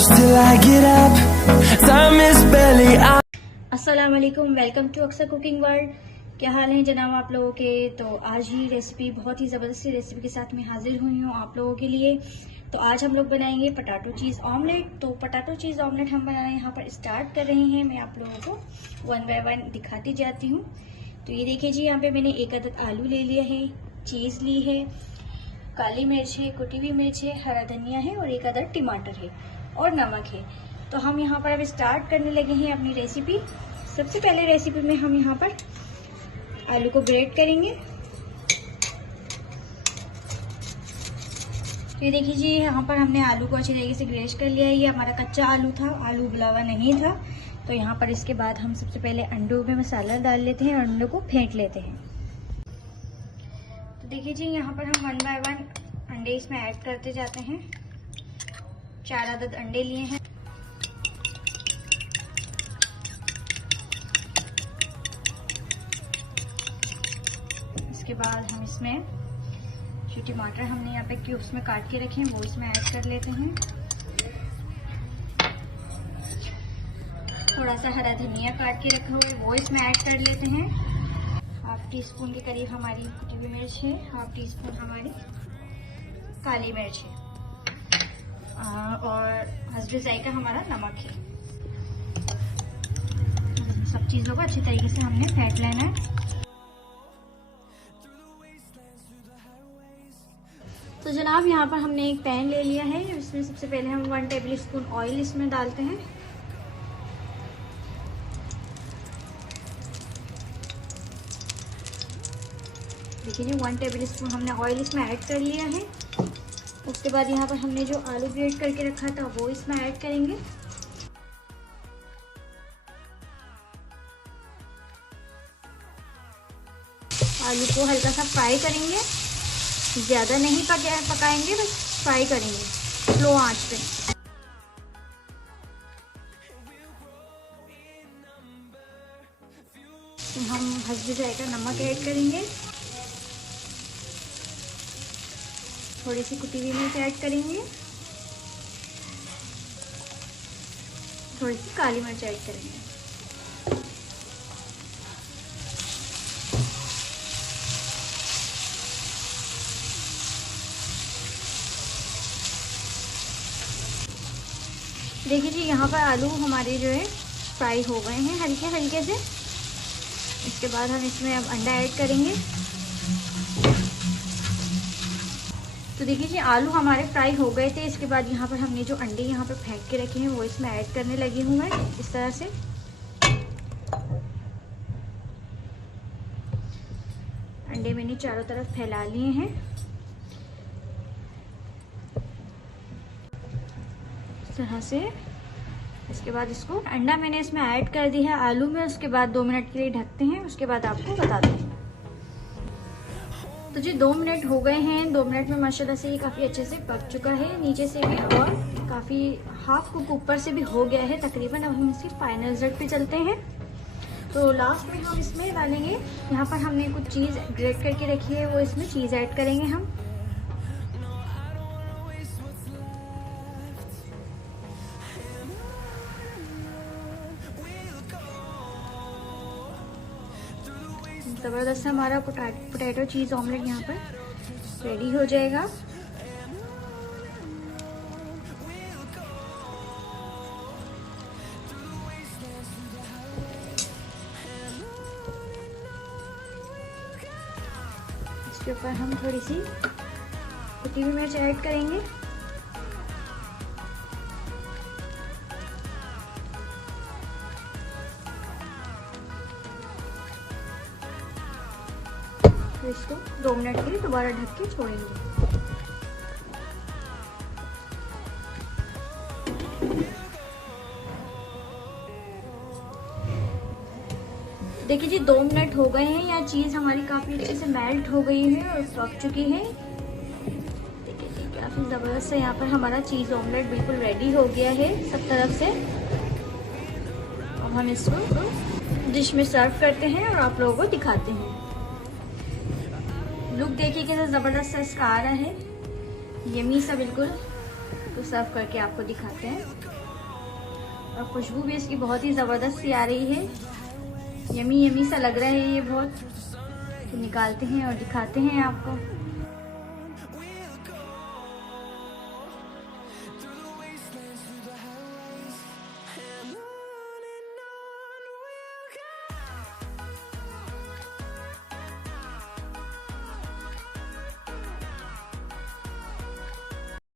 close till I get up. Time is barely on. अस्सलाम वालेकुम, welcome to अक्सर cooking world. क्या हाल है जनाब आप लोगों के। तो आज ही रेसिपी, बहुत ही ज़बरदस्त रेसिपी के साथ मैं हाजिर हुई हूँ आप लोगों के लिए। तो आज हम लोग बनाएंगे पटाटो चीज़ ऑमलेट। तो पटाटो चीज़ ऑमलेट हम बनाना यहाँ पर स्टार्ट कर रहे हैं। मैं आप लोगों को वन बाय वन दिखाती जाती हूँ। तो ये देखिए जी, यहाँ पे मैंने एक अदद आलू ले लिया है, चीज़ ली है, काली मिर्च है, कुटी हुई मिर्च है, हरा धनिया है और एक अदद टमाटर है और नमक है। तो हम यहाँ पर अब स्टार्ट करने लगे हैं अपनी रेसिपी। सबसे पहले रेसिपी में हम यहाँ पर आलू को ग्रेट करेंगे। ये देखिए जी, यहाँ पर हमने आलू को अच्छी तरीके से ग्रेट कर लिया है। ये हमारा कच्चा आलू था, आलू उबला हुआ नहीं था। तो यहाँ पर इसके बाद हम सबसे पहले अंडों में मसाला डाल लेते हैं और अंडों को फेंट लेते हैं। तो देखिए जी, यहाँ पर हम वन बाय वन अंडे इसमें ऐड करते जाते हैं। 4 अदद अंडे लिए हैं। इसके बाद हम इसमें जो टमाटर हमने यहाँ पे क्यूब्स में काट के रखे हैं वो इसमें ऐड कर लेते हैं। थोड़ा सा हरा धनिया काट के रखा हुआ है वो इसमें ऐड कर लेते हैं। हाफ टी स्पून के करीब हमारी कुटी हुई मिर्च है, हाफ टी स्पून हमारी काली मिर्च है और हस्बे जायका हमारा नमक है। सब चीज़ों को अच्छी तरीके से हमने फेंट लेना है। तो जनाब, यहाँ पर हमने एक पैन ले लिया है। इसमें सबसे पहले हम 1 टेबल स्पून ऑयल इसमें डालते हैं। देखिए 1 टेबल स्पून हमने ऑयल इसमें ऐड कर लिया है। उसके बाद यहाँ पर हमने जो आलू ग्रेट करके रखा था वो इसमें ऐड करेंगे। आलू को हल्का सा फ्राई करेंगे, ज़्यादा नहीं पकाएंगे, बस फ्राई करेंगे स्लो आंच पे। तो हम हस्बे जायका नमक ऐड करेंगे, थोड़ी सी कुटी हुई मिर्च ऐड करेंगे, थोड़ी सी काली मिर्च ऐड करेंगे। देखिए जी, यहाँ पर आलू हमारे जो है फ्राई हो गए हैं हल्के हल्के से। इसके बाद हम इसमें अब अंडा ऐड करेंगे। तो देखिए जी, आलू हमारे फ्राई हो गए थे। इसके बाद यहाँ पर हमने जो अंडे यहाँ पर फेंक के रखे हैं वो इसमें ऐड करने लगी हूँ मैं, इस तरह से। अंडे मैंने चारों तरफ फैला लिए हैं इस तरह से। इसके बाद इसको अंडा मैंने इसमें ऐड कर दी है आलू में। उसके बाद 2 मिनट के लिए ढकते हैं। उसके बाद आपको बताते हैं। तो जी 2 मिनट हो गए हैं। 2 मिनट में माशाल्लाह से ये काफ़ी अच्छे से पक चुका है, नीचे से भी और काफ़ी हाफ कुक ऊपर से भी हो गया है तकरीबन। अब हम इसकी फाइनल रिजल्ट पे चलते हैं। तो लास्ट में हम इसमें डालेंगे, यहाँ पर हमने कुछ चीज़ ग्रेट करके रखी है वो इसमें चीज़ ऐड करेंगे हम। ज़बरदस्त हमारा पोटैटो चीज़ ऑमलेट यहाँ पर रेडी हो जाएगा। इसके ऊपर हम थोड़ी सी कुटी हुई मिर्च ऐड करेंगे। तो इसको 2 मिनट के लिए दोबारा ढक के छोड़ेंगे। देखिए जी 2 मिनट हो गए हैं। यहाँ चीज़ हमारी काफ़ी अच्छे से मेल्ट हो गई है और पक चुकी है। देखिए जी काफ़ी ज़बरदस्त है। यहाँ पर हमारा चीज़ ऑमलेट बिल्कुल रेडी हो गया है सब तरफ से। अब हम इसको डिश में सर्व करते हैं और आप लोगों को दिखाते हैं। लुक देखिए कैसा ज़बरदस्त सा इसका आ रहा है, यमी सा बिल्कुल। तो सर्व करके आपको दिखाते हैं। और खुशबू भी इसकी बहुत ही ज़बरदस्त सी आ रही है, यमी यमी सा लग रहा है ये बहुत। तो निकालते हैं और दिखाते हैं आपको।